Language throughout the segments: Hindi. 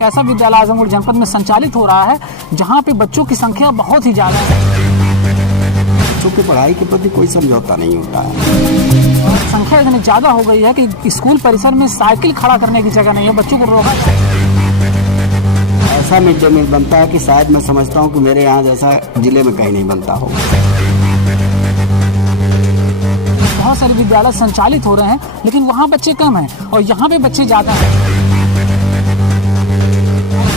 ऐसा विद्यालय आजमगढ़ जनपद में संचालित हो रहा है जहां पे बच्चों की संख्या बहुत ही ज्यादा है। बच्चों की पढ़ाई के प्रति कोई समझौता नहीं होता है। संख्या इतनी ज्यादा हो गई है कि स्कूल परिसर में साइकिल खड़ा करने की जगह नहीं है। बच्चों को रोका ऐसा मिड डे मील बनता है कि शायद मैं समझता हूँ कि मेरे यहाँ जैसा जिले में कहीं नहीं बनता हो। बहुत सारे विद्यालय संचालित हो रहे हैं लेकिन वहाँ बच्चे कम हैं और यहाँ पे बच्चे ज्यादा हैं।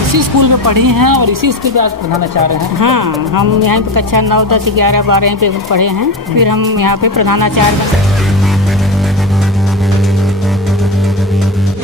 इसी स्कूल में पढ़ी हैं और इसी स्कूल पे आज प्रधानाचार्य हैं। हाँ, हम यहाँ पे कक्षा 9, 10, 11, 12 पे पढ़े हैं। फिर हम यहाँ पे प्रधानाचार्य।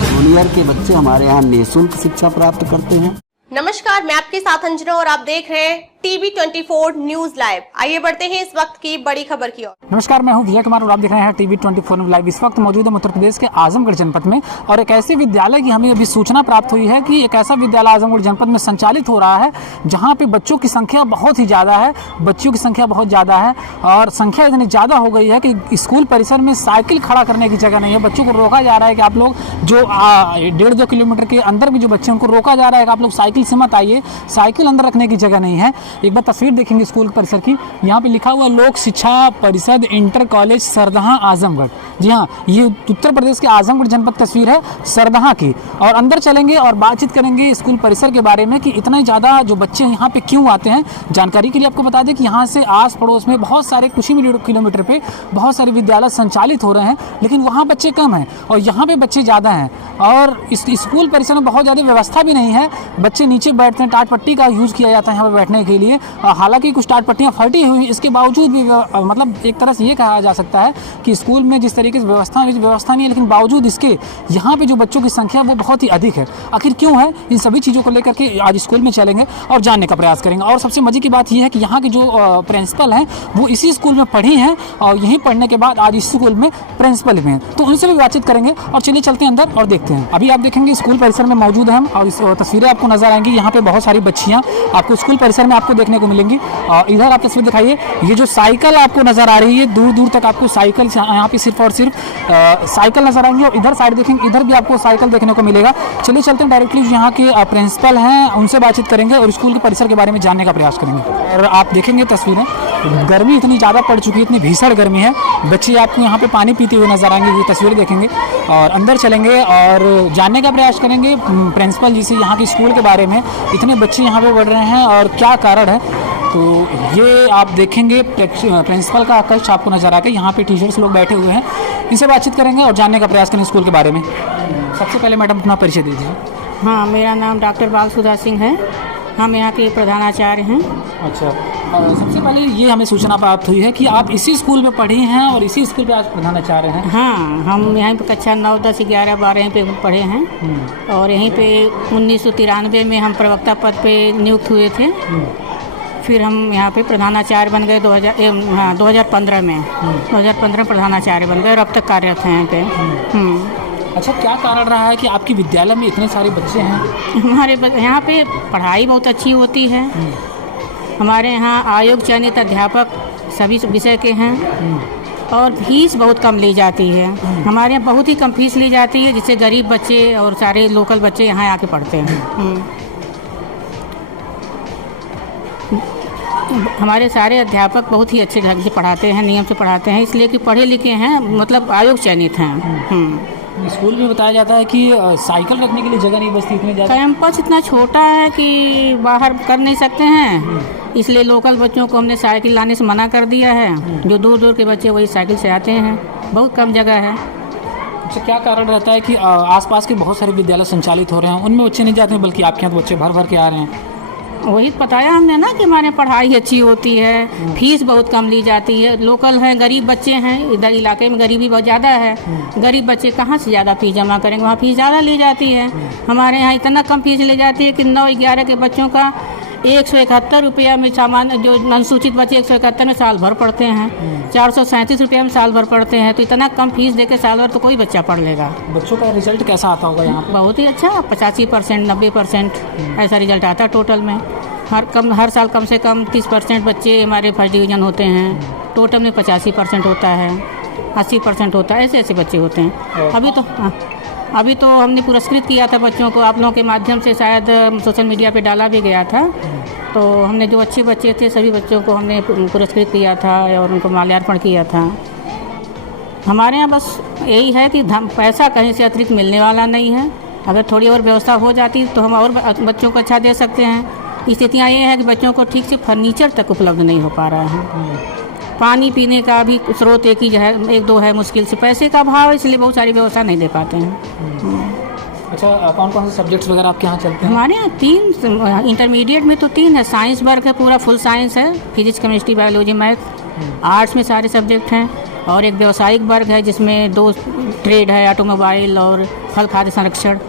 जूनियर के बच्चे हमारे यहाँ निःशुल्क शिक्षा प्राप्त करते हैं। नमस्कार, मैं आपके साथ अंजना और आप देख रहे हैं टीवी 24 न्यूज लाइव। आइए बढ़ते हैं इस वक्त की बड़ी खबर की ओर। नमस्कार, मैं हूं विजय कुमार और आप देख रहे हैं टीवी 24 लाइव। इस वक्त मौजूद है उत्तर प्रदेश के आजमगढ़ जनपद में और एक ऐसे विद्यालय की हमें अभी सूचना प्राप्त हुई है कि एक ऐसा विद्यालय आजमगढ़ जनपद में संचालित हो रहा है जहां पे बच्चों की संख्या बहुत ही ज़्यादा है। बच्चियों की संख्या बहुत ज़्यादा है और संख्या इतनी ज़्यादा हो गई है कि स्कूल परिसर में साइकिल खड़ा करने की जगह नहीं है। बच्चों को रोका जा रहा है कि आप लोग जो 1.5-2 किलोमीटर के अंदर भी जो बच्चे उनको रोका जा रहा है कि आप लोग साइकिल से मत आइए, साइकिल अंदर रखने की जगह नहीं है। एक बार तस्वीर देखेंगे स्कूल परिसर की। यहाँ पे लिखा हुआ लोक शिक्षा परिषद इंटर कॉलेज सरदहा आजमगढ़। जी हाँ, ये उत्तर प्रदेश के आजमगढ़ जनपद तस्वीर है सरदहा की। और अंदर चलेंगे और बातचीत करेंगे स्कूल परिसर के बारे में कि इतना ज़्यादा जो बच्चे यहाँ पे क्यों आते हैं। जानकारी के लिए आपको बता दें कि यहाँ से आस पड़ोस में बहुत सारे कुछ ही किलोमीटर पे बहुत सारे विद्यालय संचालित हो रहे हैं लेकिन वहाँ बच्चे कम हैं और यहाँ पे बच्चे ज़्यादा हैं। और इस स्कूल परिसर में बहुत ज़्यादा व्यवस्था भी नहीं है। बच्चे नीचे बैठते हैं, टाट पट्टी का यूज़ किया जाता है यहाँ पर बैठने के लिए। हालांकि कुछ टाट पट्टियाँ फटी हुई, इसके बावजूद भी मतलब एक तरह से ये कहा जा सकता है कि स्कूल में जिस तरीके से व्यवस्था नहीं है लेकिन बावजूद इसके यहाँ पे जो बच्चों की संख्या वो बहुत ही अधिक है। आखिर क्यों है, इन सभी चीज़ों को लेकर के आज स्कूल में चलेंगे और जानने का प्रयास करेंगे। और सबसे मजे की बात यह है कि यहाँ के जो प्रिंसिपल हैं वो इसी स्कूल में पढ़ी हैं और यहीं पढ़ने के बाद आज इस स्कूल में प्रिंसिपल भी हैं, तो उनसे भी बातचीत करेंगे। और चलिए चलते हैं अंदर और देखते हैं। अभी आप देखेंगे स्कूल परिसर में मौजूद हैं हम और इस तस्वीरें आपको नजर आएंगी। यहाँ पे बहुत सारी बच्चियाँ आपको स्कूल परिसर में आपको देखने को मिलेंगी। और इधर आप तस्वीर दिखाइए, ये जो साइकिल आपको नजर आ रही है, दूर दूर तक आपको साइकिल यहाँ पे सिर्फ और सिर्फ साइकिल नजर आएंगे। और इधर साइड देखेंगे, इधर भी आपको साइकिल देखने को मिलेगा। चलिए चलते हैं डायरेक्टली यहाँ के प्रिंसिपल हैं उनसे बातचीत करेंगे और स्कूल के परिसर के बारे में जानने का प्रयास करेंगे। और आप देखेंगे तस्वीरें, गर्मी इतनी ज़्यादा पड़ चुकी है, इतनी भीषण गर्मी है। बच्चे आपको यहाँ पे पानी पीते हुए नजर आएंगे, ये तस्वीरें देखेंगे। और अंदर चलेंगे और जानने का प्रयास करेंगे प्रिंसिपल जी से यहाँ के स्कूल के बारे में। इतने बच्चे यहाँ पे बढ़ रहे हैं और क्या कारण है, तो ये आप देखेंगे। प्रिंसिपल का कक्ष आपको नजर आएगा, यहाँ पे टीचर्स लोग बैठे हुए हैं, इनसे बातचीत करेंगे और जानने का प्रयास करेंगे स्कूल के बारे में। सबसे पहले मैडम अपना परिचय दीजिए। हाँ, मेरा नाम डॉक्टर बालसुधा सिंह है। हम यहाँ के प्रधानाचार्य हैं। अच्छा, सबसे पहले ये हमें सूचना प्राप्त हुई है कि आप इसी स्कूल में पढ़ी हैं और इसी स्कूल पे आज प्रधानाचार्य हैं। हाँ, हम यहाँ पे कक्षा 9, 10, 11, 12 पे पढ़े हैं और यहीं पे 1993 में हम प्रवक्ता पद पे नियुक्त हुए थे। फिर हम यहाँ पे प्रधानाचार्य बन गए 2015 में। 2015 प्रधानाचार्य बन गए और अब तक कार्यरत हैं यहाँ पे। अच्छा, क्या कारण रहा है कि आपके विद्यालय में इतने सारे बच्चे हैं? हमारे यहाँ पे पढ़ाई बहुत अच्छी होती है। हमारे यहाँ आयोग चयनित अध्यापक सभी विषय के हैं और फीस बहुत कम ली जाती है। हमारे यहाँ बहुत ही कम फीस ली जाती है जिससे गरीब बच्चे और सारे लोकल बच्चे यहाँ आके पढ़ते हैं। हमारे सारे अध्यापक बहुत ही अच्छे ढंग से पढ़ाते हैं, नियम से पढ़ाते हैं, इसलिए कि पढ़े लिखे हैं, मतलब आयोग चयनित हैं। स्कूल में बताया जाता है कि साइकिल रखने के लिए जगह नहीं बचती, इतनी ज़्यादा कैंपस इतना छोटा है कि बाहर कर नहीं सकते हैं, इसलिए लोकल बच्चों को हमने साइकिल लाने से मना कर दिया है। जो दूर दूर के बच्चे वही साइकिल से आते हैं, बहुत कम जगह है। अच्छा, क्या कारण रहता है कि आसपास के बहुत सारे विद्यालय संचालित हो रहे हैं, उनमें बच्चे नहीं जाते हैं बल्कि आपके यहाँ तो बच्चे भर भर के आ रहे हैं? वही बताया हमने ना कि हमारे पढ़ाई अच्छी होती है, फीस बहुत कम ली जाती है, लोकल हैं, गरीब बच्चे हैं। इधर इलाके में गरीबी बहुत ज़्यादा है, गरीब बच्चे कहाँ से ज़्यादा फीस जमा करेंगे, वहाँ फीस ज़्यादा ली जाती है। हमारे यहाँ इतना कम फीस ली जाती है कि 9-11 के बच्चों का 171 रुपया में सामान्य जो अनुसूचित बच्चे 171 में साल भर पढ़ते हैं, 437 रुपया में साल भर पढ़ते हैं। तो इतना कम फीस देके साल भर तो कोई बच्चा पढ़ लेगा। बच्चों का रिजल्ट कैसा आता होगा यहाँ? बहुत ही अच्छा, 85%, 90% ऐसा रिजल्ट आता है टोटल में। हर साल कम से कम 30% बच्चे हमारे फर्स्ट डिवीज़न होते हैं। टोटल में 85% होता है, 80% होता है, ऐसे ऐसे बच्चे होते हैं। अभी तो अभी तो हमने पुरस्कृत किया था बच्चों को, आप लोगों के माध्यम से शायद सोशल मीडिया पे डाला भी गया था। तो हमने जो अच्छे बच्चे थे सभी बच्चों को हमने पुरस्कृत किया था और उनको माल्यार्पण किया था। हमारे यहाँ बस यही है कि पैसा कहीं से अतिरिक्त मिलने वाला नहीं है। अगर थोड़ी और व्यवस्था हो जाती तो हम और बच्चों को अच्छा दे सकते हैं। स्थितियाँ ये है कि बच्चों को ठीक से फर्नीचर तक उपलब्ध नहीं हो पा रहा है। पानी पीने का भी स्रोत एक ही जो है, एक दो है, मुश्किल से पैसे का अभाव है, इसलिए बहुत सारी व्यवस्था नहीं दे पाते हैं। अच्छा, कौन कौन से सब्जेक्ट्स वगैरह आपके यहाँ चलते हैं? हमारे यहाँ 3 इंटरमीडिएट में तो 3 है। साइंस वर्ग है, पूरा फुल साइंस है, physics chemistry biology math. Arts में सारे सब्जेक्ट हैं और एक व्यवसायिक वर्ग है जिसमें 2 ट्रेड है, ऑटोमोबाइल और फल खाद्य संरक्षण।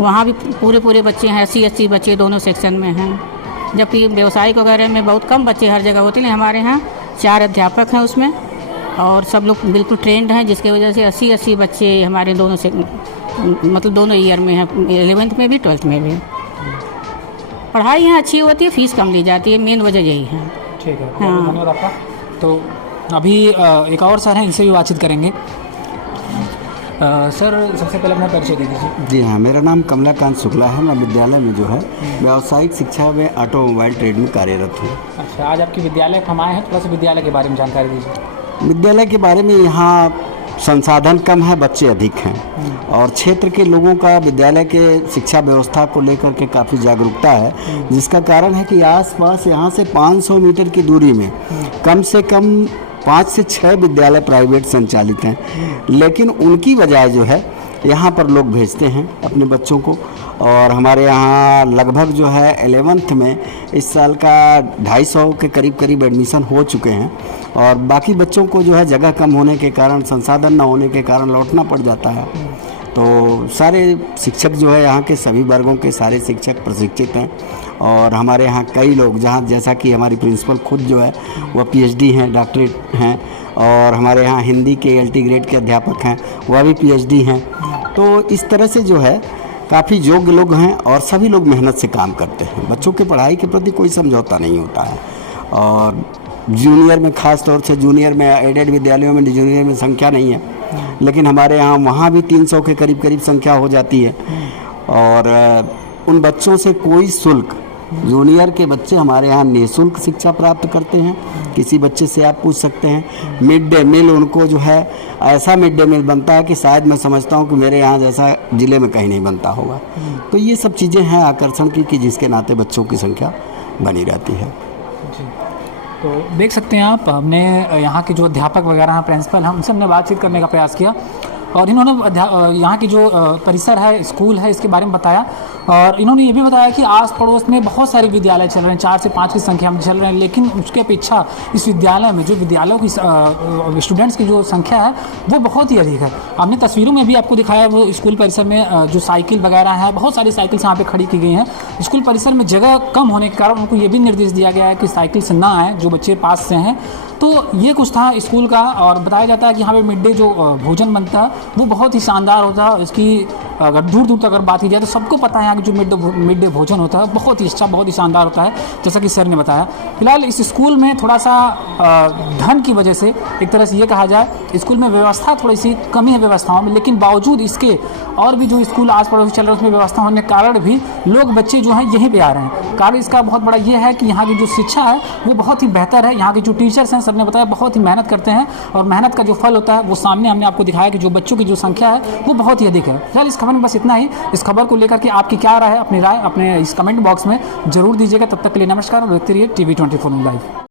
वहाँ भी पूरे बच्चे हैं, SC बच्चे दोनों सेक्शन में हैं। जबकि व्यवसायिक वगैरह में बहुत कम बच्चे हर जगह होते हैं। हमारे यहाँ 4 अध्यापक हैं उसमें और सब लोग बिल्कुल ट्रेंड हैं, जिसकी वजह से 80 बच्चे हमारे दोनों से मतलब दोनों ईयर में हैं, 11th में भी 12th में भी। पढ़ाई यहाँ अच्छी होती है, फीस कम ली जाती है, मेन वजह यही है। ठीक है, हाँ। धन्यवाद आपका। तो अभी एक और सर हैं, इनसे भी बातचीत करेंगे। सर, सबसे पहले अपना परिचय दे दीजिए। जी हाँ, मेरा नाम कमलाकांत शुक्ला है। मैं विद्यालय में जो है व्यावसायिक शिक्षा में ऑटोमोबाइल ट्रेड में कार्यरत हूँ। अच्छा, आज आपकी विद्यालय हम आए हैं, थोड़ा सा विद्यालय के बारे में जानकारी दीजिए। विद्यालय के बारे में यहाँ संसाधन कम है, बच्चे अधिक हैं और क्षेत्र के लोगों का विद्यालय के शिक्षा व्यवस्था को लेकर के काफ़ी जागरूकता है, जिसका कारण है कि आसपास यहाँ से 500 मीटर की दूरी में कम से कम 5 से 6 विद्यालय प्राइवेट संचालित हैं। लेकिन उनकी बजाय जो है यहाँ पर लोग भेजते हैं अपने बच्चों को। और हमारे यहाँ लगभग जो है 11th में इस साल का 250 के करीब एडमिशन हो चुके हैं और बाकी बच्चों को जो है जगह कम होने के कारण, संसाधन न होने के कारण लौटना पड़ जाता है। तो सारे शिक्षक जो है यहाँ के सभी वर्गों के सारे शिक्षक प्रशिक्षित हैं और हमारे यहाँ कई लोग, जहाँ जैसा कि हमारी प्रिंसिपल खुद जो है वह PhD हैं, डॉक्टरेट हैं और हमारे यहाँ हिंदी के LT ग्रेड के अध्यापक हैं, वह भी PhD हैं। तो इस तरह से जो है काफ़ी योग्य लोग हैं और सभी लोग मेहनत से काम करते हैं। बच्चों के पढ़ाई के प्रति कोई समझौता नहीं होता है। और जूनियर में, ख़ास तौर से जूनियर में, एडेड विद्यालयों में जूनियर में संख्या नहीं है, लेकिन हमारे यहाँ वहाँ भी 300 के करीब संख्या हो जाती है। और उन बच्चों से कोई शुल्क, जूनियर के बच्चे हमारे यहाँ निःशुल्क शिक्षा प्राप्त करते हैं। किसी बच्चे से आप पूछ सकते हैं। मिड डे मील उनको जो है ऐसा मिड डे मील बनता है कि शायद मैं समझता हूँ कि मेरे यहाँ जैसा ज़िले में कहीं नहीं बनता होगा। तो ये सब चीज़ें हैं आकर्षण की कि जिसके नाते बच्चों की संख्या बनी रहती है। तो देख सकते हैं आप, हमने यहाँ के जो अध्यापक वगैरह हैं, प्रिंसिपल हैं, उनसे हमने बातचीत करने का प्रयास किया और इन्होंने यहाँ की जो परिसर है, स्कूल है, इसके बारे में बताया। और इन्होंने ये भी बताया कि आस पड़ोस में बहुत सारे विद्यालय चल रहे हैं, 4 से 5 की संख्या में चल रहे हैं, लेकिन उसके अपेक्षा इस विद्यालय में जो विद्यालयों की स्टूडेंट्स की जो संख्या है वो बहुत ही अधिक है। हमने तस्वीरों में भी आपको दिखाया, वो स्कूल परिसर में जो साइकिल वगैरह है, बहुत सारी साइकिल्स यहाँ पे खड़ी की गई हैं। स्कूल परिसर में जगह कम होने के कारण उनको ये भी निर्देश दिया गया है कि साइकिल से ना आए जो बच्चे पास से हैं। तो ये कुछ था स्कूल का। और बताया जाता है कि यहाँ पे मिड डे जो भोजन बनता है वो बहुत ही शानदार होता है। इसकी अगर दूर दूर तक अगर बात की जाए तो सबको पता है यहाँ की जो मिड डे भोजन होता है बहुत ही अच्छा, बहुत ही शानदार होता है, जैसा कि सर ने बताया। फिलहाल इस स्कूल में थोड़ा सा धन की वजह से, एक तरह से ये कहा जाए, स्कूल में व्यवस्था थोड़ी सी कमी है व्यवस्थाओं में, लेकिन बावजूद इसके और भी जो स्कूल आस पड़ोस चल रहे हैं उसमें व्यवस्था होने के कारण भी लोग, बच्चे जो हैं यहीं पे आ रहे हैं। कारण इसका बहुत बड़ा ये है कि यहाँ की जो शिक्षा है वो बहुत ही बेहतर है। यहाँ के जो टीचर्स हैं, सर ने बताया, बहुत ही मेहनत करते हैं और मेहनत का जो फल होता है वो सामने हमने आपको दिखाया कि जो बच्चों की जो संख्या है वो बहुत ही अधिक है। फिलहाल इस खबर में बस इतना ही। इस खबर को लेकर के आपकी क्या राय है, अपनी राय अपने इस कमेंट बॉक्स में जरूर दीजिएगा। तब तक के लिए नमस्कार और देखते रहिए TV 24 लाइव।